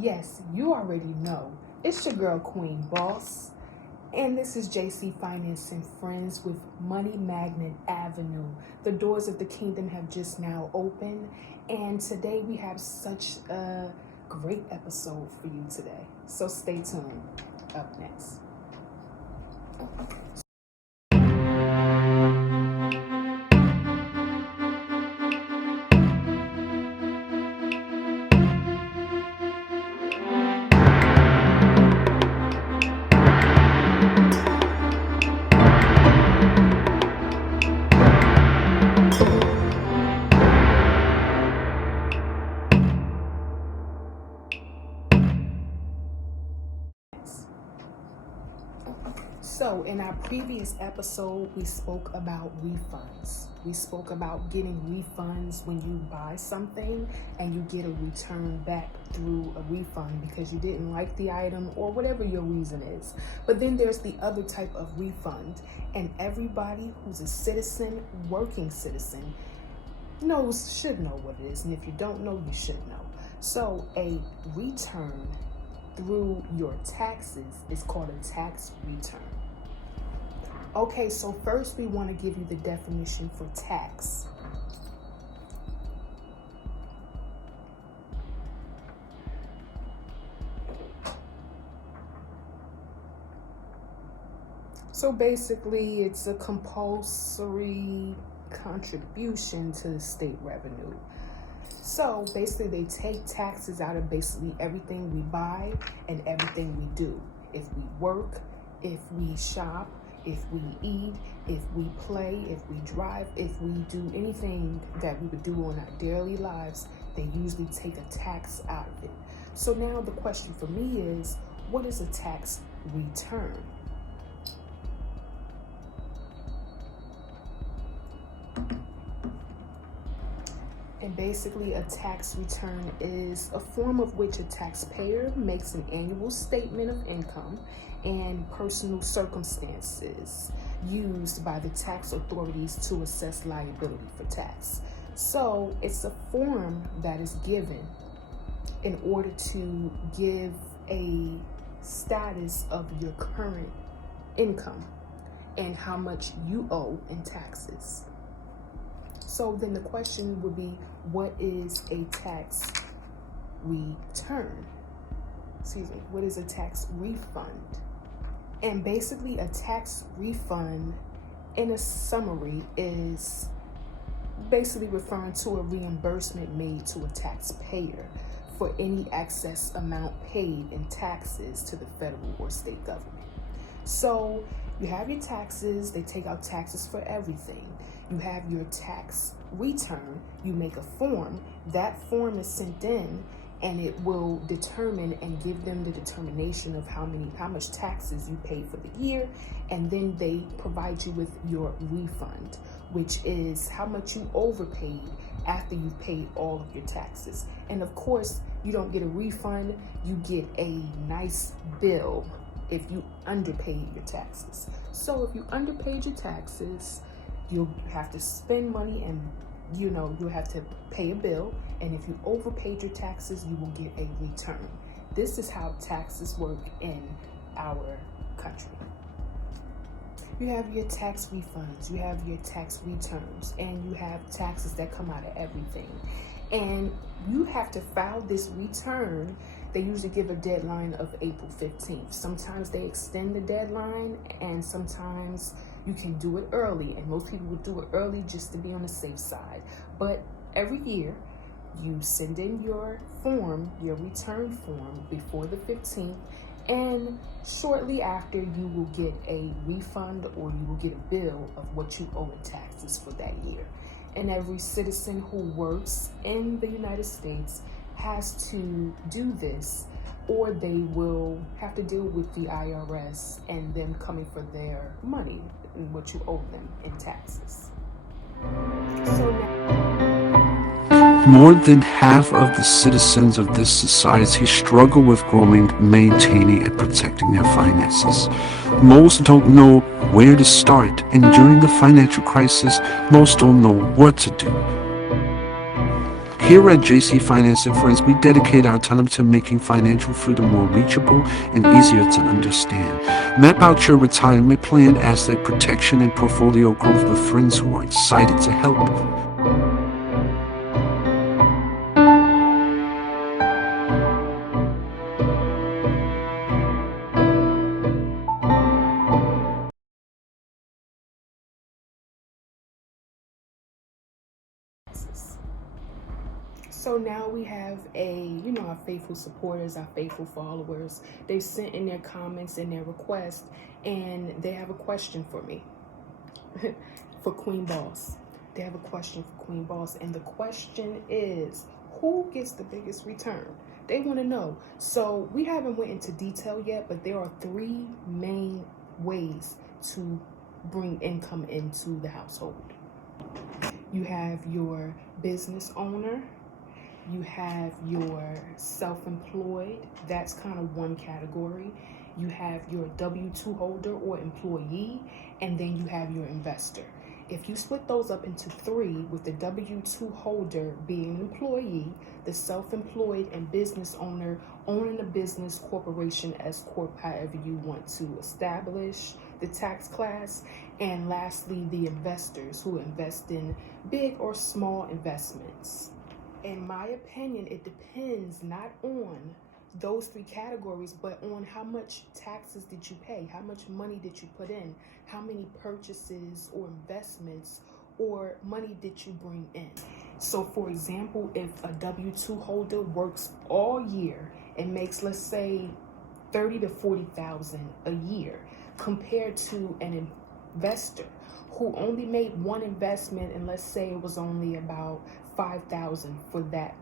Yes, you already know. It's your girl, Queen Boss. And this is JC Finance and Friends with Money Magnet Avenue. The doors of the kingdom have just now opened. And today we have such a great episode for you today. So stay tuned. Up next. So, in our previous episode, we spoke about refunds. We spoke about getting refunds when you buy something and you get a return back through a refund because you didn't like the item or whatever your reason is. But then there's the other type of refund, and everybody who's a citizen, working citizen, should know what it is. And if you don't know, you should know. So, a return through your taxes is called a tax return. Okay, so first we want to give you the definition for tax. So basically, it's a compulsory contribution to the state revenue. So basically, they take taxes out of basically everything we buy and everything we do. If we work, if we shop, if we eat, if we play, if we drive, if we do anything that we would do on our daily lives, they usually take a tax out of it. So now the question for me is, what is a tax return? And basically, a tax return is a form of which a taxpayer makes an annual statement of income and personal circumstances used by the tax authorities to assess liability for tax. So it's a form that is given in order to give a status of your current income and how much you owe in taxes. So then the question would be, what is a tax return? What is a tax refund? And basically, a tax refund, in a summary, is basically referring to a reimbursement made to a taxpayer for any excess amount paid in taxes to the federal or state government. So you have your taxes, they take out taxes for everything. You have your tax return, you make a form, that form is sent in, and it will determine and give them the determination of how much taxes you paid for the year, and then they provide you with your refund, which is how much you overpaid after you've paid all of your taxes. And of course, you don't get a refund, you get a nice bill if you underpaid your taxes. So if you underpaid your taxes, you'll have to spend money and you'll have to pay a bill. And if you overpaid your taxes, you will get a return. This is how taxes work in our country. You have your tax refunds, you have your tax returns, and you have taxes that come out of everything. And you have to file this return. They usually give a deadline of April 15th. Sometimes they extend the deadline, and sometimes you can do it early. And most people would do it early just to be on the safe side. But every year, you send in your form, your return form, before the 15th. And shortly after, you will get a refund or you will get a bill of what you owe in taxes for that year. And every citizen who works in the United States has to do this, or they will have to deal with the IRS and them coming for their money and what you owe them in taxes. More than half of the citizens of this society struggle with growing, maintaining, and protecting their finances. Most don't know where to start, and during the financial crisis, most don't know what to do. Here at JC Finance and Friends, we dedicate our time to making financial freedom more reachable and easier to understand. Map out your retirement plan, asset protection, and portfolio growth with friends who are excited to help. So now we have our faithful supporters, our faithful followers. They sent in their comments and their requests, and they have a question for me, for Queen Boss. They have a question for Queen Boss, and the question is, who gets the biggest return? They want to know. So we haven't went into detail yet, but there are 3 main ways to bring income into the household. You have your business owner. You have your self-employed. That's kind of one category. You have your W-2 holder or employee, and then you have your investor. If you split those up into 3, with the W-2 holder being an employee, the self-employed and business owner owning a business, corporation, S corp, however you want to establish the tax class, and lastly, the investors who invest in big or small investments. In my opinion, it depends not on those 3 categories, but on how much taxes did you pay, how much money did you put in, how many purchases or investments or money did you bring in. So for example, if a W-2 holder works all year and makes, let's say, $30,000 to $40,000 a year, compared to an investor who only made one investment, and let's say it was only about $5,000 for that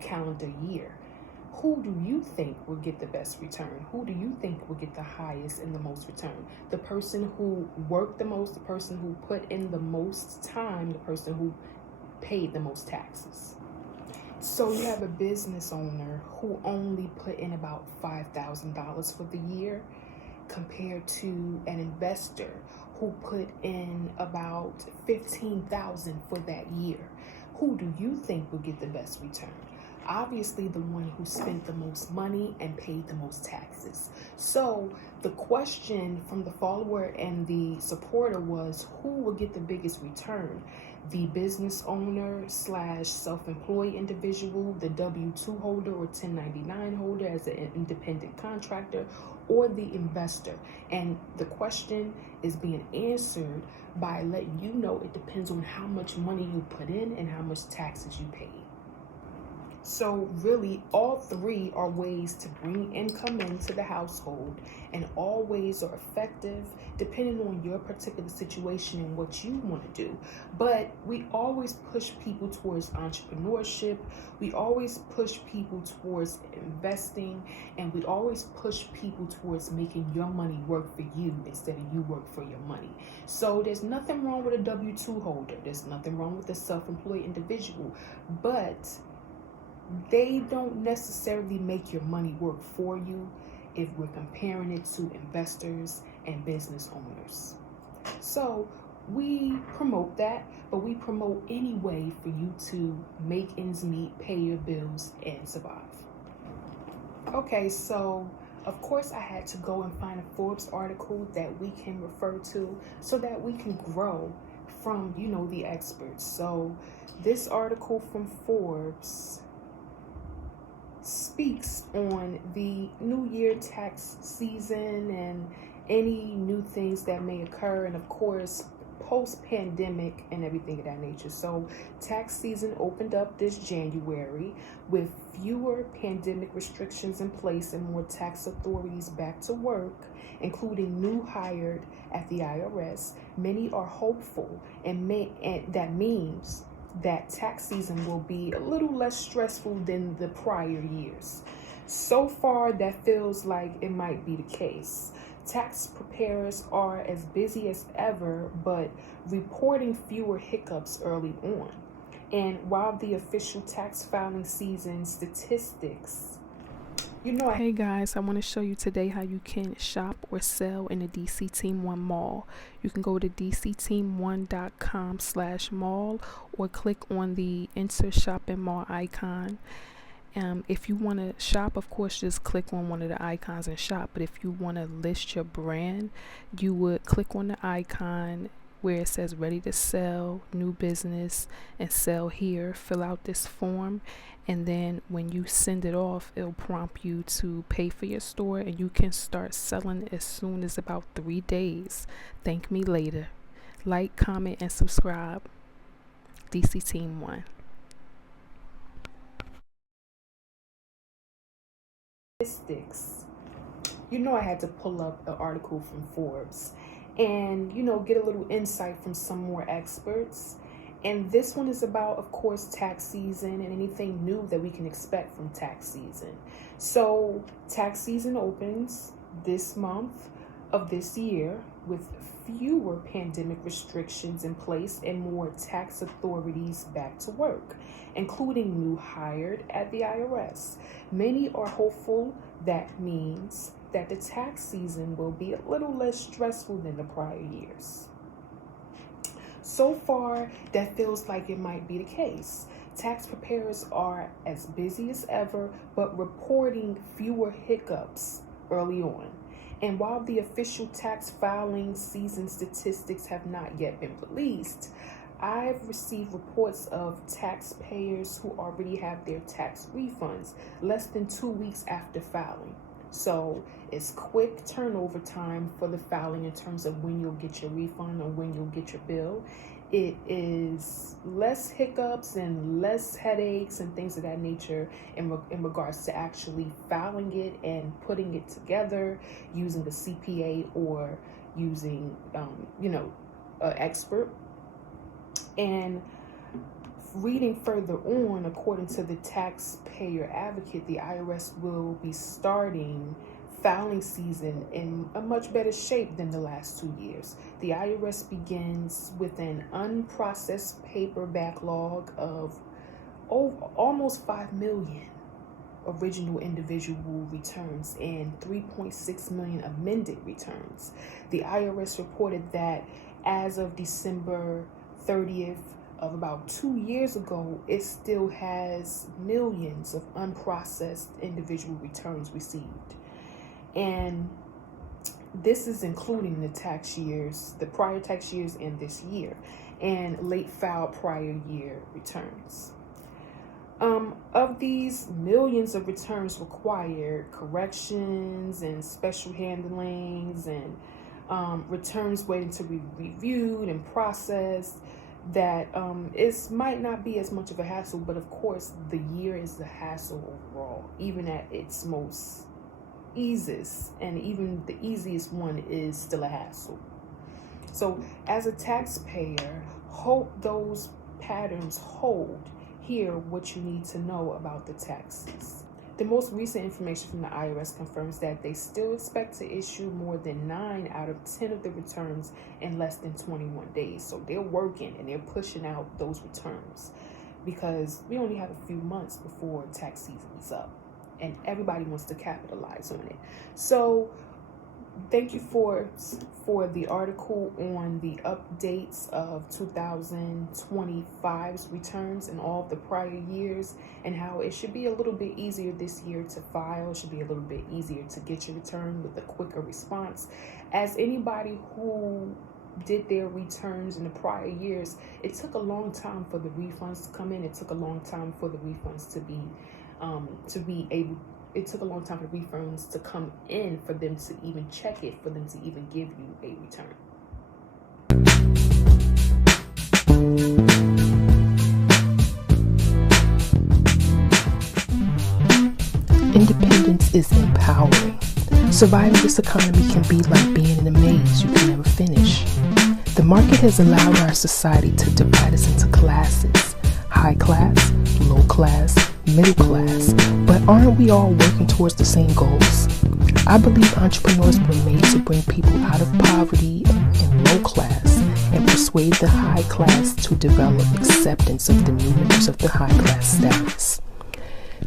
calendar year, who do you think will get the best return? Who do you think will get the highest and the most return? The person who worked the most, the person who put in the most time, the person who paid the most taxes. So you have a business owner who only put in about $5,000 for the year, compared to an investor who put in about $15,000 for that year. Who do you think will get the best return? Obviously, the one who spent the most money and paid the most taxes. So the question from the follower and the supporter was, who will get the biggest return? The business owner / self-employed individual, the W-2 holder or 1099 holder as an independent contractor, or the investor? And the question is being answered by letting you know it depends on how much money you put in and how much taxes you paid. So really, all 3 are ways to bring income into the household, and all ways are effective depending on your particular situation and what you want to do. But we always push people towards entrepreneurship. We always push people towards investing, and we always push people towards making your money work for you instead of you work for your money. So there's nothing wrong with a W-2 holder. There's nothing wrong with a self-employed individual, but they don't necessarily make your money work for you if we're comparing it to investors and business owners. So we promote that, but we promote any way for you to make ends meet, pay your bills, and survive. Okay, so of course I had to go and find a Forbes article that we can refer to so that we can grow from, the experts. So this article from Forbes speaks on the New Year tax season and any new things that may occur, and of course post-pandemic and everything of that nature. So tax season opened up this January with fewer pandemic restrictions in place and more tax authorities back to work, including new hired at the IRS. Many are hopeful, and that means that tax season will be a little less stressful than the prior years. So far, that feels like it might be the case. Tax preparers are as busy as ever, but reporting fewer hiccups early on. And while the official tax filing season statistics Hey guys, I want to show you today how you can shop or sell in the DC Team 1 mall. You can go to dcteam1.com/mall or click on the Enter Shopping Mall icon. If you want to shop, of course, just click on one of the icons and shop. But if you want to list your brand, you would click on the icon where it says ready to sell, new business, and sell here. Fill out this form, and then when you send it off, it'll prompt you to pay for your store, and you can start selling as soon as about 3 days. Thank me later. Like, comment, and subscribe. DC Team 1. Statistics. I had to pull up an article from Forbes and get a little insight from some more experts. And this one is about, of course, tax season and anything new that we can expect from tax season. So tax season opens this month of this year with fewer pandemic restrictions in place and more tax authorities back to work, including new hired at the IRS. Many are hopeful that means that the tax season will be a little less stressful than the prior years. So far, that feels like it might be the case. Tax preparers are as busy as ever, but reporting fewer hiccups early on. And while the official tax filing season statistics have not yet been released, I've received reports of taxpayers who already have their tax refunds less than 2 weeks after filing. So it's quick turnover time for the filing in terms of when you'll get your refund or when you'll get your bill. It is less hiccups and less headaches and things of that nature in regards to actually filing it and putting it together using the CPA or using, an expert. And reading further on, according to the taxpayer advocate, the IRS will be starting filing season in a much better shape than the last 2 years. The IRS begins with an unprocessed paper backlog of almost 5 million original individual returns and 3.6 million amended returns. The IRS reported that as of December 30th of about 2 years ago, it still has millions of unprocessed individual returns received. And this is including the prior tax years and this year, and late filed prior year returns. Of these millions of returns required, corrections and special handlings and returns waiting to be reviewed and processed, that might not be as much of a hassle, but of course the year is the hassle overall, even at its most easiest, and even the easiest one is still a hassle. So as a taxpayer, hope those patterns hold. Here what you need to know about the taxes. The most recent information from the IRS confirms that they still expect to issue more than 9 out of 10 of the returns in less than 21 days. So they're working and they're pushing out those returns because we only have a few months before tax season is up and everybody wants to capitalize on it. So thank you for the article on the updates of 2025's returns and all of the prior years, and how it should be a little bit easier this year to file. It should be a little bit easier to get your return with a quicker response. As anybody who did their returns in the prior years, it took a long time for the refunds to come in. It took a long time for the refunds it took a long time for refunds to come in, for them to even check it, for them to even give you a return. Independence is empowering. Surviving this economy can be like being in a maze you can never finish. The market has allowed our society to divide us into classes: high class, low class, middle class, but aren't we all working towards the same goals? I believe entrepreneurs were made to bring people out of poverty and low class and persuade the high class to develop acceptance of the new members of the high class status.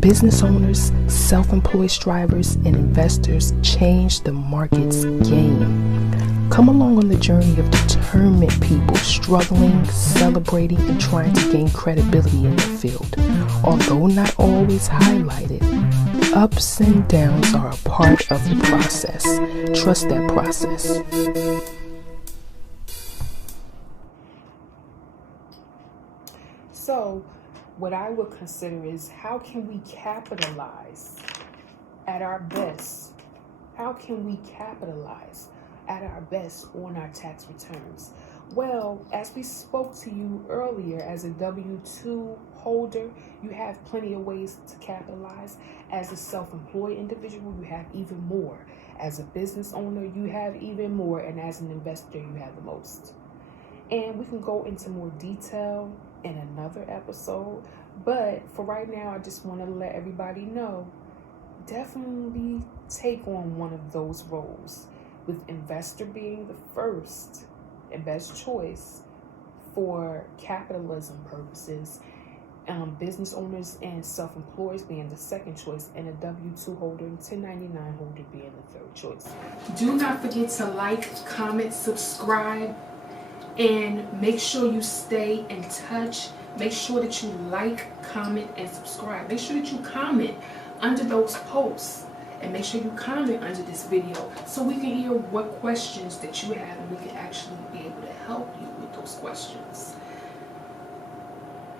Business owners, self-employed strivers, and investors change the market's game. Come along on the journey of determined people struggling, celebrating, and trying to gain credibility in the field. Although not always highlighted, ups and downs are a part of the process. Trust that process. So, what I would consider is, how can we capitalize at our best? How can we capitalize at our best on our tax returns? Well, as we spoke to you earlier, as a W-2 holder, you have plenty of ways to capitalize. As a self-employed individual, you have even more. As a business owner, you have even more. And as an investor, you have the most. And we can go into more detail in another episode. But for right now, I just want to let everybody know, definitely take on one of those roles, with investor being the first and best choice for capitalism purposes, business owners and self-employed being the second choice, and a W-2 holder and 1099 holder being the third choice. Do not forget to like, comment, subscribe, and make sure you stay in touch. Make sure that you like, comment, and subscribe. Make sure that you comment under those posts. And make sure you comment under this video so we can hear what questions that you have, and we can actually be able to help you with those questions.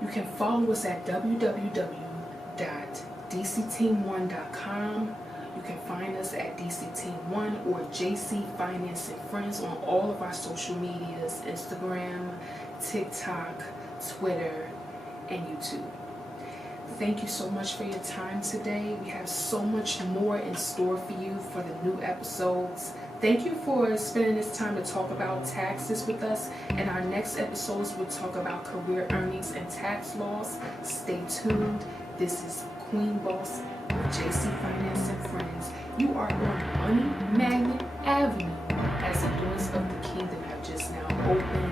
You can follow us at www.dcteam1.com. You can find us at DCTeam1 or JC Finance and Friends on all of our social medias: Instagram, TikTok, Twitter, and YouTube. Thank you so much for your time today. We have so much more in store for you for the new episodes. Thank you for spending this time to talk about taxes with us. In our next episodes, we'll talk about career earnings and tax laws. Stay tuned. This is Queen Boss with JC Finance and Friends. You are on Money Magnet Avenue as the doors of the kingdom have just now opened.